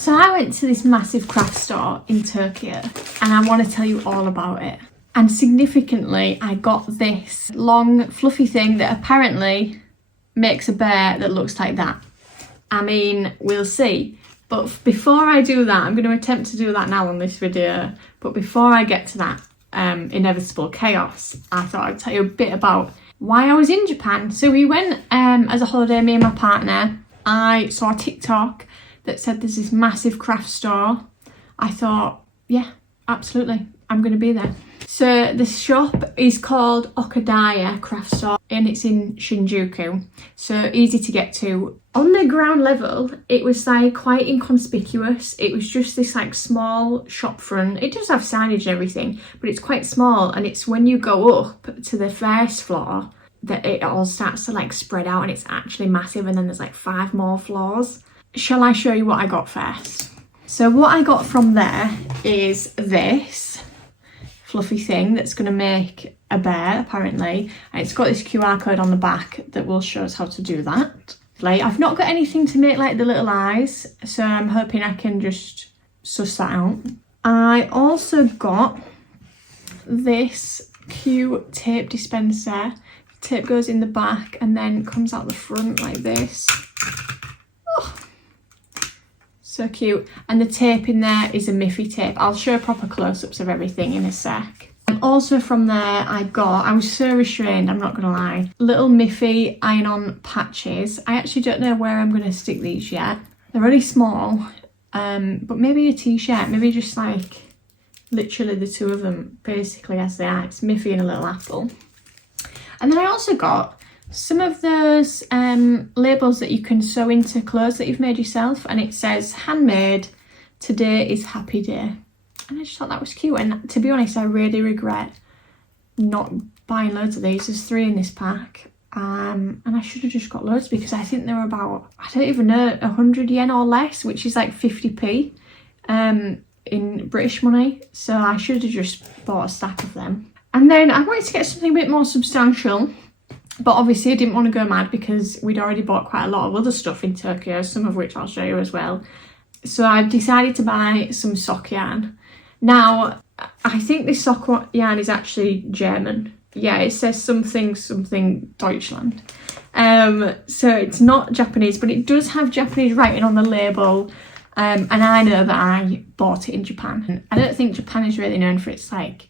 So I went to this massive craft store in Tokyo and I want to tell you all about it. And significantly, I got this long fluffy thing that apparently makes a bear that looks like that. I mean, we'll see. But before I do that, I'm going to attempt to do that now on this video. But before I get to that inevitable chaos, I thought I'd tell you a bit about why I was in Japan. So we went as a holiday, me and my partner. I saw a TikTok that said there's this massive craft store. I thought, yeah, absolutely, I'm going to be there. So the shop is called Okadaya Craft Store and it's in Shinjuku, so easy to get to. On the ground level, it was like quite inconspicuous. It was just this like small shop front. It does have signage and everything, but it's quite small, and it's when you go up to the first floor that it all starts to like spread out and it's actually massive, and then there's like 5 more floors. Shall I show you what I got first? So what I got from there is this fluffy thing that's going to make a bear apparently, and it's got this QR code on the back that will show us how to do that. Like, I've not got anything to make like the little eyes, so I'm hoping I can just suss that out. I also got this cute tape dispenser. Tape goes in the back and then comes out the front like this. Oh, so cute. And the tape in there is a Miffy tape. I'll show proper close-ups of everything in a sec. And also from there I was so restrained, I'm not gonna lie, little Miffy iron-on patches. I actually don't know where I'm gonna stick these yet. They're really small, but maybe a t-shirt, maybe just like literally the 2 of them basically as they are. It's Miffy and a little apple. And then I also got some of those labels that you can sew into clothes that you've made yourself, and it says handmade, today is happy day. And I just thought that was cute, and to be honest, I really regret not buying loads of these. There's 3 in this pack, and I should have just got loads because I think they were about, I don't even know, 100 yen or less, which is like 50p in British money. So I should have just bought a stack of them. And then I wanted to get something a bit more substantial, but obviously I didn't want to go mad because we'd already bought quite a lot of other stuff in Tokyo, some of which I'll show you as well. So I decided to buy some sock yarn. Now, I think this sock yarn is actually German. Yeah, it says something Deutschland. So it's not Japanese, but it does have Japanese writing on the label. And I know that I bought it in Japan. I don't think Japan is really known for its like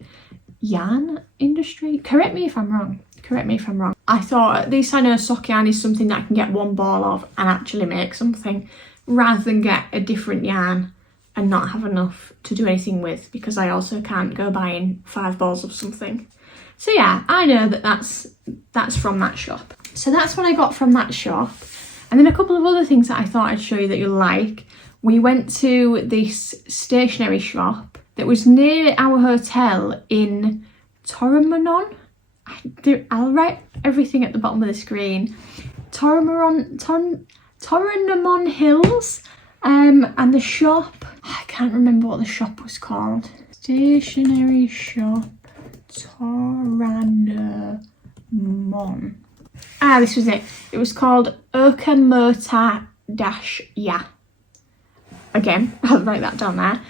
yarn industry. Correct me if I'm wrong. I thought, at least I know sock yarn is something that I can get 1 ball of and actually make something, rather than get a different yarn and not have enough to do anything with, because I also can't go buying 5 balls of something. So yeah, I know that that's from that shop. So that's what I got from that shop. And then a couple of other things that I thought I'd show you that you'll like. We went to this stationery shop that was near our hotel in Toramonon. I'll write everything at the bottom of the screen. Toranomon Hills. And the shop, I can't remember what the shop was called. Stationery shop Toranomon. Ah, this was it. It was called Okamota-ya. Again, I'll write that down there.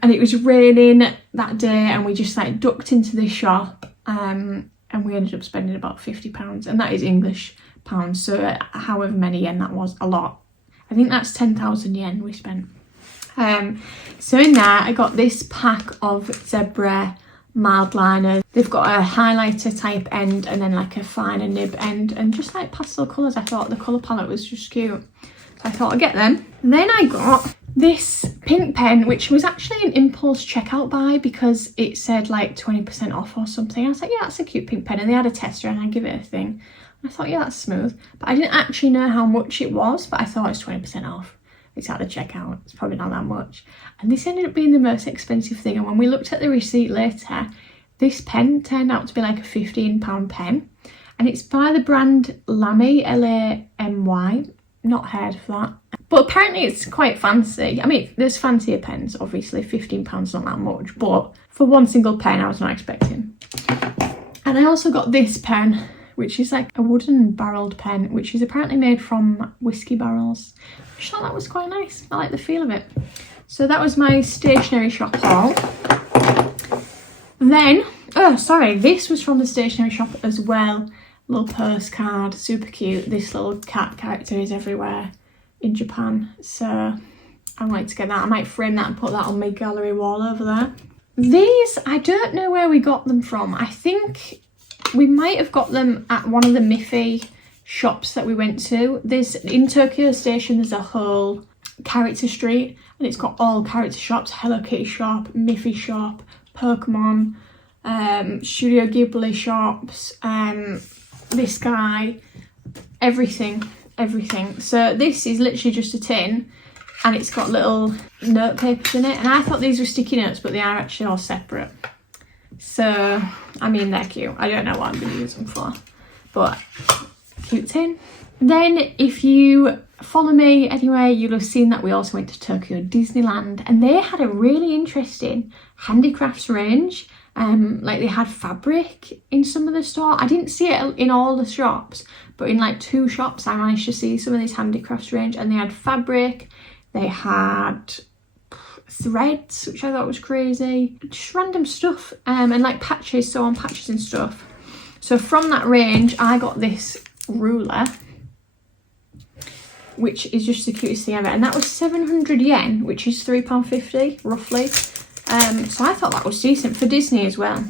And it was raining that day and we just like ducked into this shop and we ended up spending about £50, and that is English pounds, so however many yen that was, a lot. I think that's 10,000 yen we spent. So in there I got this pack of zebra mild liners. They've got a highlighter type end and then like a finer nib end, and just like pastel colours. I thought the colour palette was just cute, so I thought I'd get them. And then I got this pink pen, which was actually an impulse checkout buy because it said like 20% off or something. I was like, yeah, that's a cute pink pen, and they had a tester and I give it a thing. I thought, yeah, that's smooth. But I didn't actually know how much it was, but I thought it was 20% off. It's at the checkout. It's probably not that much. And this ended up being the most expensive thing. And when we looked at the receipt later, this pen turned out to be like a £15 pen. And it's by the brand Lamy, L-A-M-Y. Not heard of that. But apparently it's quite fancy. I mean, there's fancier pens, obviously. £15 not that much. But for one single pen, I was not expecting. And I also got this pen, which is like a wooden barreled pen, which is apparently made from whiskey barrels. I just thought that was quite nice. I like the feel of it. So that was my stationery shop haul. Then, oh sorry, this was from the stationery shop as well. Little postcard, super cute. This little cat character is everywhere in Japan, so I wanted to get that. I might frame that and put that on my gallery wall over there. These, I don't know where we got them from. I think we might have got them at one of the Miffy shops that we went to. There's, in Tokyo Station, there's a whole character street, and it's got all character shops. Hello Kitty shop, Miffy shop, Pokemon, Studio Ghibli shops, this guy, everything. So this is literally just a tin, and it's got little note papers in it, and I thought these were sticky notes, but they are actually all separate. So I mean, they're cute. I don't know what I'm going to use them for, but cute tin. Then if you follow me anyway, you'll have seen that we also went to Tokyo Disneyland, and they had a really interesting handicrafts range. Like they had fabric in some of the store. I didn't see it in all the shops, but in like 2 shops I managed to see some of this handicrafts range, and they had fabric, they had threads, which I thought was crazy, just random stuff, and like patches, sew on patches and stuff. So from that range I got this ruler, which is just the cutest thing ever, and that was 700 yen, which is £3.50 roughly. So I thought that was decent for Disney as well,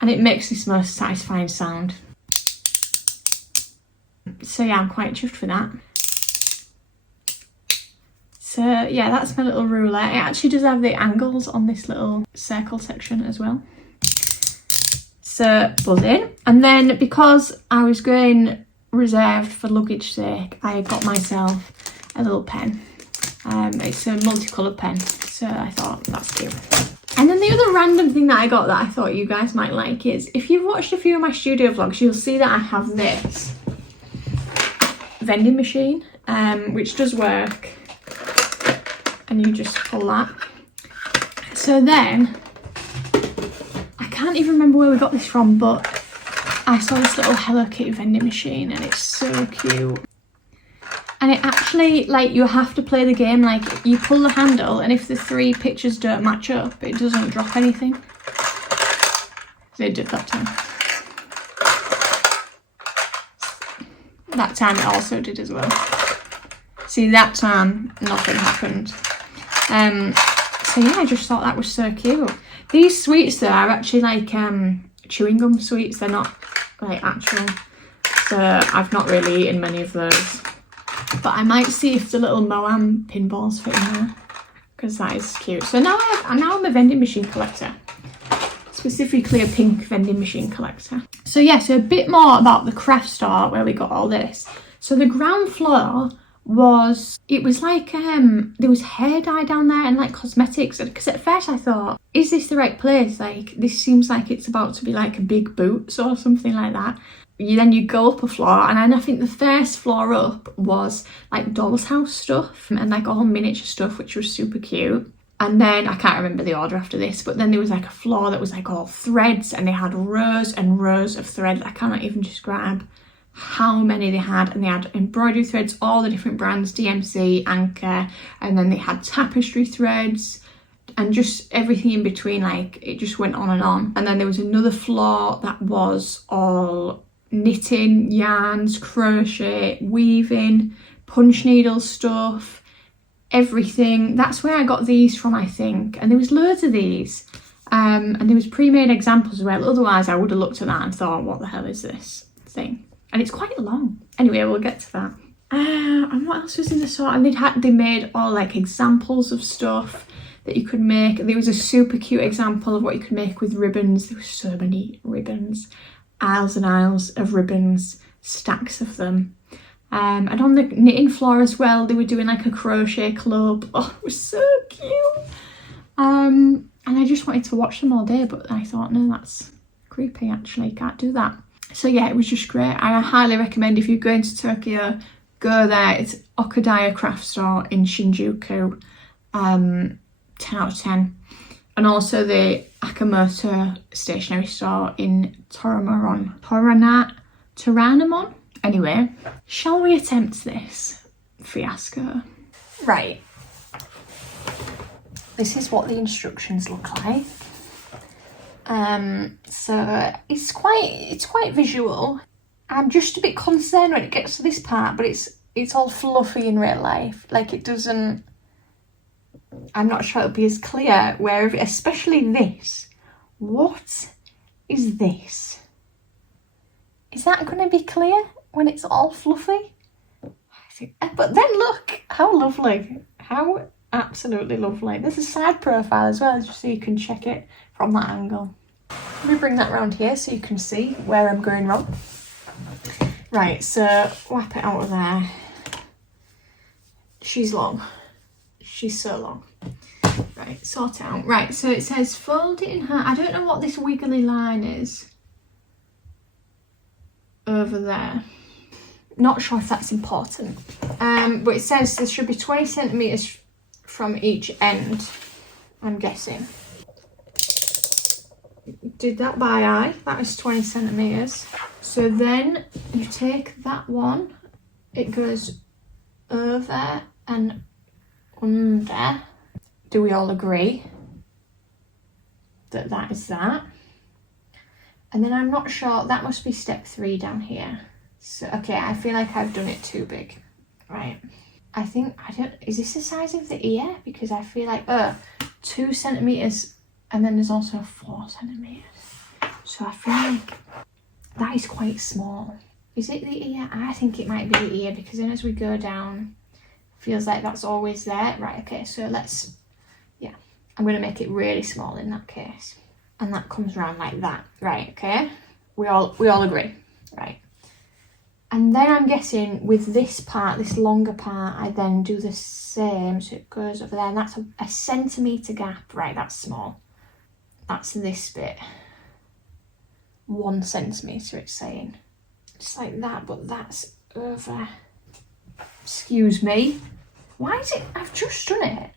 and it makes this most satisfying sound. So yeah, I'm quite chuffed for that. So yeah, that's my little ruler. It actually does have the angles on this little circle section as well. So buzzing. And then because I was going reserved for luggage sake, I got myself a little pen. It's a multicoloured pen, so I thought that's cute. And then the other random thing that I got that I thought you guys might like is, if you've watched a few of my studio vlogs, you'll see that I have this vending machine, which does work, and you just pull that. So then, I can't even remember where we got this from, but I saw this little Hello Kitty vending machine, and it's so cute. And it actually, like, you have to play the game, like, you pull the handle, and if the 3 pictures don't match up, it doesn't drop anything. So it did that time. That time it also did as well. See, that time, nothing happened. So yeah, I just thought that was so cute. These sweets though are actually like chewing gum sweets, they're not like actual. So I've not really eaten many of those. But I might see if the little Moam pinballs fit in there, because that is cute. So now I'm a vending machine collector, specifically a pink vending machine collector. So yeah, so a bit more about the craft store where we got all this. So the ground floor was, it was like there was hair dye down there and like cosmetics, because at first I thought, is this the right place? Like, this seems like it's about to be like a big Boots or something like that. Then you go up a floor, and then I think the first floor up was like doll's house stuff and like all miniature stuff, which was super cute. And then I can't remember the order after this, but then there was like a floor that was like all threads, and they had rows and rows of thread. I cannot even describe how many they had, and they had embroidery threads, all the different brands, DMC, Anchor, and then they had tapestry threads and just everything in between. Like, it just went on and on. And then there was another floor that was all knitting, yarns, crochet, weaving, punch needle stuff, everything. That's where I got these from, I think. And there was loads of these, and there was pre-made examples as well. Otherwise I would have looked at that and thought, what the hell is this thing? And it's quite long. Anyway, we'll get to that. And what else was in the store? And they made all like examples of stuff that you could make. There was a super cute example of what you could make with ribbons. There were so many ribbons, aisles and aisles of ribbons, stacks of them. And on the knitting floor as well, they were doing like a crochet club. Oh, it was so cute. And I just wanted to watch them all day, but I thought, no, that's creepy actually, can't do that. So yeah, it was just great. I highly recommend, if you're going to Tokyo, go there. It's Okadaya Craft Store in Shinjuku. 10 out of 10. And also the Akamoto stationery store in Toranomon. Anyway, shall we attempt this fiasco? Right. this is what the instructions look like. So it's quite visual. I'm just a bit concerned when it gets to this part, but it's all fluffy in real life. Like it doesn't, I'm not sure it'll be as clear wherever, especially this. What is this? Is that going to be clear when it's all fluffy? But then look, how lovely. How absolutely lovely. There's a side profile as well, just so you can check it from that angle. Let me bring that round here so you can see where I'm going wrong. Right, so whap it out of there. She's long. She's so long. Right, sort it out. Right, so it says fold it in half. I don't know what this wiggly line is over there. Not sure if that's important. But it says there should be 20 centimetres from each end, I'm guessing. Did that by eye. That is 20 centimetres. So then you take that one, it goes over and under. Do we all agree that that is that? And then I'm not sure, that must be step 3 down here. So, okay, I feel like I've done it too big. Right. Is this the size of the ear? Because I feel like, 2 centimetres and then there's also 4 centimetres. So I feel like that is quite small. Is it the ear? I think it might be the ear because then as we go down, feels like that's always there. Right, okay, so I'm going to make it really small in that case. And that comes around like that. Right, okay. We all agree. Right. And then I'm guessing with this part, this longer part, I then do the same. So it goes over there and that's a centimetre gap. Right, that's small. That's this bit. 1 centimetre it's saying. Just like that, but that's over. Excuse me. Why is it, I've just done it.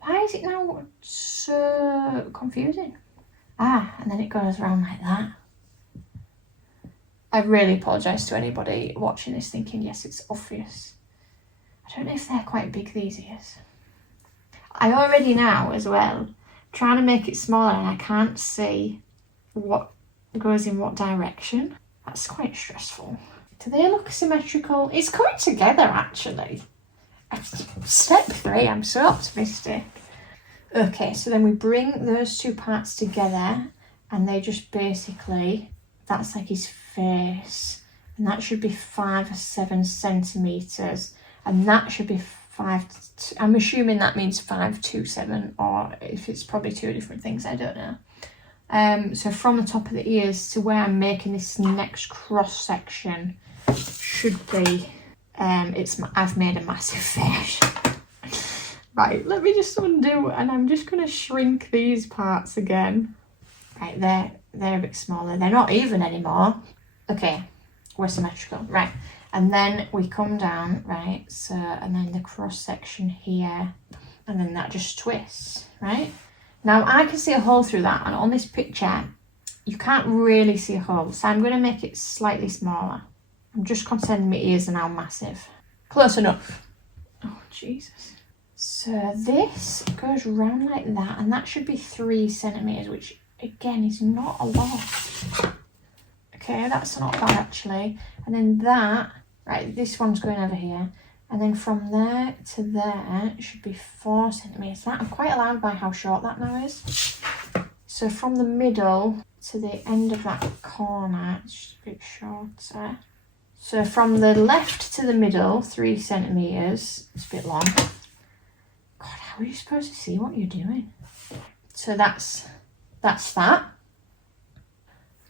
Why is it now so confusing? And then it goes around like that. I really apologise to anybody watching this thinking, yes, it's obvious. I don't know if they're quite big, these ears. I already now, as well, trying to make it smaller and I can't see what goes in what direction. That's quite stressful. Do they look symmetrical? It's coming together, actually. Step 3, I'm so optimistic. Okay, so then we bring those 2 parts together and they just basically, that's like his face, and that should be 5 or 7 centimetres, and that should be 5, I'm assuming that means 527, or if it's probably 2 different things, I don't know. So from the top of the ears to where I'm making this next cross section should be, I've made a massive fish. Right, let me just undo, and I'm just going to shrink these parts again. Right, they're a bit smaller. They're not even anymore. Okay, we're symmetrical. Right, and then we come down, right, so, and then the cross section here, and then that just twists, right? Now, I can see a hole through that, and on this picture, you can't really see a hole, so I'm going to make it slightly smaller. I'm just concerned my ears are now massive. Close enough. Oh, Jesus. So this goes round like that, and that should be 3 centimetres, which again is not a lot. Okay, that's not bad actually. And then that, right, this one's going over here, and then from there to there it should be 4 centimetres. That, I'm quite alarmed by how short that now is. So from the middle to the end of that corner, it's just a bit shorter. So from the left to the middle, 3 centimetres. It's a bit long. God, how are you supposed to see what you're doing? So that's that.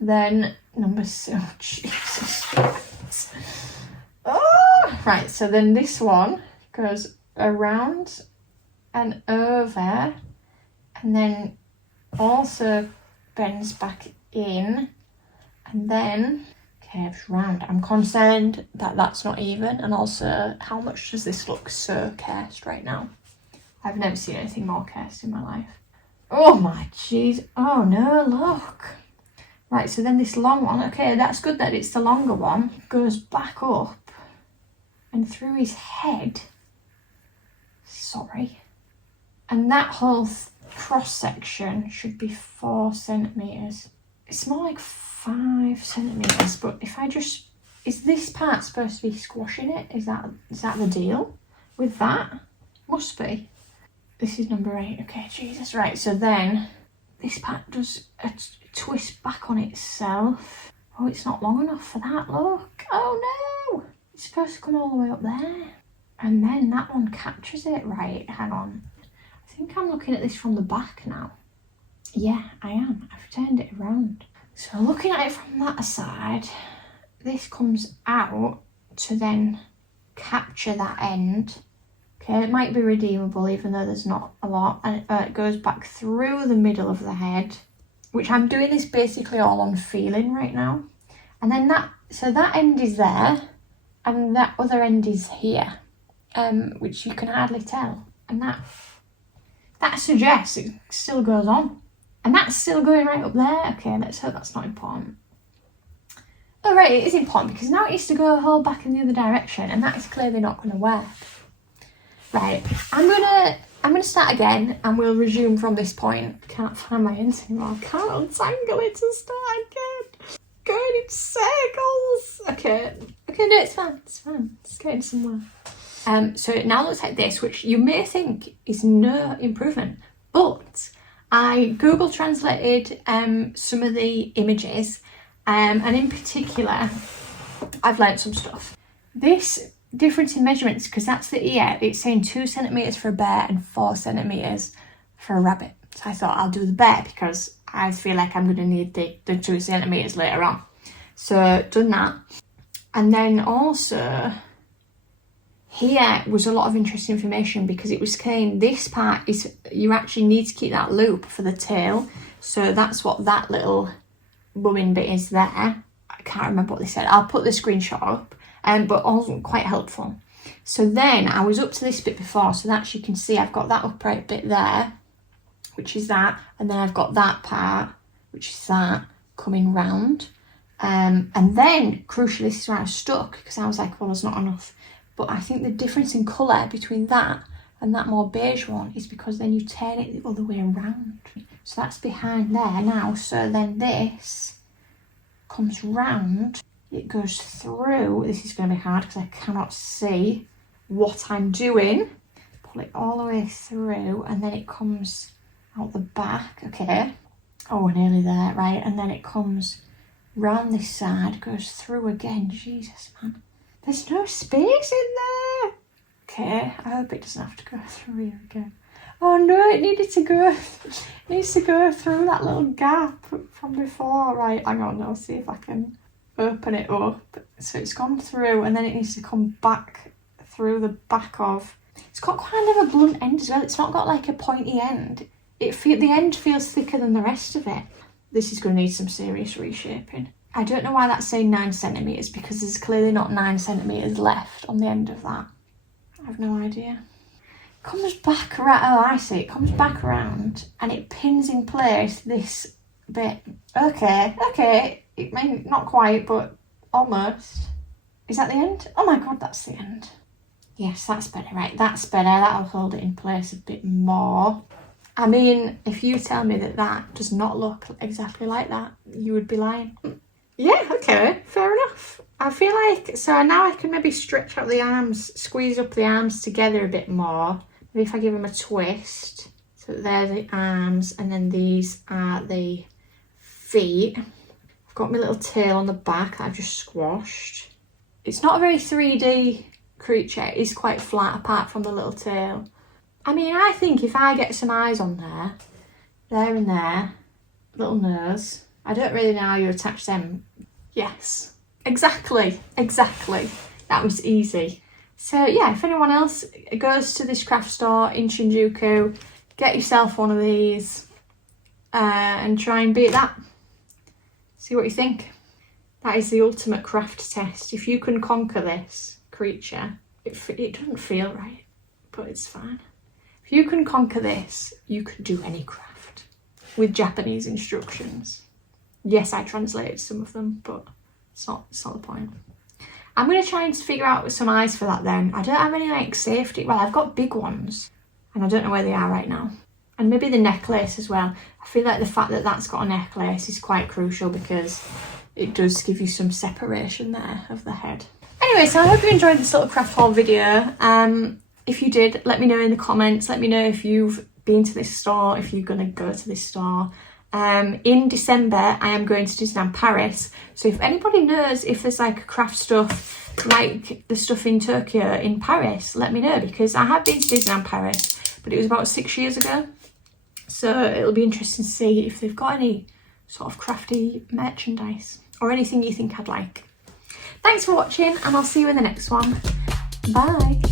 Then number 6, oh, Jesus. Oh, right, so then this one goes around and over, and then also bends back in, and then curves round. I'm concerned that that's not even, and also how much does this look so cursed right now? I've never seen anything more cursed in my life. Oh my jeez. Oh no, look. Right, so then this long one, okay, that's good that it's the longer one, goes back up and through his head. Sorry. And that whole cross section should be 4 centimetres. It's more like 5 centimetres, but if I just... Is this part supposed to be squashing it? Is that the deal with that? Must be. This is number 8. Okay, Jesus. Right, so then this part does a twist back on itself. Oh, it's not long enough for that, look. Oh no! It's supposed to come all the way up there. And then that one captures it. Right, hang on. I think I'm looking at this from the back now. Yeah, I am. I've turned it around. So looking at it from that side, this comes out to then capture that end. Okay, it might be redeemable even though there's not a lot. And it goes back through the middle of the head, which I'm doing this basically all on feeling right now. And then so that end is there and that other end is here, which you can hardly tell. And that suggests it still goes on. And that's still going right up there. Okay, let's hope that's not important. Oh right, it is important because now it needs to go a whole back in the other direction and that is clearly not going to work. Right, I'm gonna start again and we'll resume from this point. I can't find my ends anymore. I can't untangle it to start again. Going in circles. Okay, no, it's fine. It's getting somewhere. So it now looks like this, which you may think is no improvement, but I Google translated some of the images, and in particular, I've learnt some stuff. This difference in measurements, because that's the ear, it's saying 2 centimetres for a bear and 4 centimetres for a rabbit. So I thought I'll do the bear because I feel like I'm going to need the 2 centimetres later on. So done that. And then also here was a lot of interesting information because it was saying this part is, you actually need to keep that loop for the tail. So that's what that little bobbin bit is there. I can't remember what they said. I'll put the screenshot up, but all quite helpful. So then I was up to this bit before, so that you can see I've got that upright bit there, which is that, and then I've got that part, which is that, coming round. And then, crucially, this is where I was stuck, because I was like, well, there's not enough. But I think the difference in colour between that and that more beige one is because then you turn it the other way around. So that's behind there now. So then this comes round, it goes through. This is going to be hard because I cannot see what I'm doing. Pull it all the way through and then it comes out the back. Okay. Oh, we're nearly there, right? And then it comes round this side, goes through again. Jesus, man. There's no space in there. Okay, I hope it doesn't have to go through here again. Oh no, it needs to go through that little gap from before. Right, hang on, I'll see if I can open it up. So it's gone through and then it needs to come back through the back of... It's got kind of a blunt end as well. It's not got like a pointy end. The end feels thicker than the rest of it. This is going to need some serious reshaping. I don't know why that's saying 9 centimetres because there's clearly not 9 centimetres left on the end of that. I have no idea. It comes back around, oh I see, it comes back around and it pins in place this bit. Okay, it may not quite, but almost. Is that the end? Oh my god, that's the end. Yes, that's better, right, that's better. That'll hold it in place a bit more. I mean, if you tell me that that does not look exactly like that, you would be lying. Yeah, okay, fair enough. I feel like, so now I can maybe stretch out the arms, squeeze up the arms together a bit more. Maybe if I give them a twist. So they're the arms and then these are the feet. I've got my little tail on the back that I've just squashed. It's not a very 3D creature, it is quite flat apart from the little tail. I mean, I think if I get some eyes on there and there, little nose. I don't really know how you attach them. Yes, exactly. That was easy. So yeah, if anyone else goes to this craft store in Shinjuku, get yourself one of these and try and beat that. See what you think. That is the ultimate craft test. If you can conquer this creature, it doesn't feel right, but it's fine. If you can conquer this, you can do any craft with Japanese instructions. Yes, I translated some of them, but it's not the point. I'm going to try and figure out some eyes for that then. I don't have any like safety. Well, I've got big ones. and I don't know where they are right now. And maybe the necklace as well. I feel like the fact that that's got a necklace is quite crucial because it does give you some separation there of the head. Anyway, so I hope you enjoyed this little craft haul video. If you did, let me know in the comments. Let me know if you've been to this store, if you're going to go to this store. In December, I am going to Disneyland Paris. So if anybody knows if there's like craft stuff like the stuff in Tokyo in Paris, let me know, because I have been to Disneyland Paris, but it was about 6 years ago. So it'll be interesting to see if they've got any sort of crafty merchandise or anything you think I'd like. Thanks for watching, and I'll see you in the next one. Bye.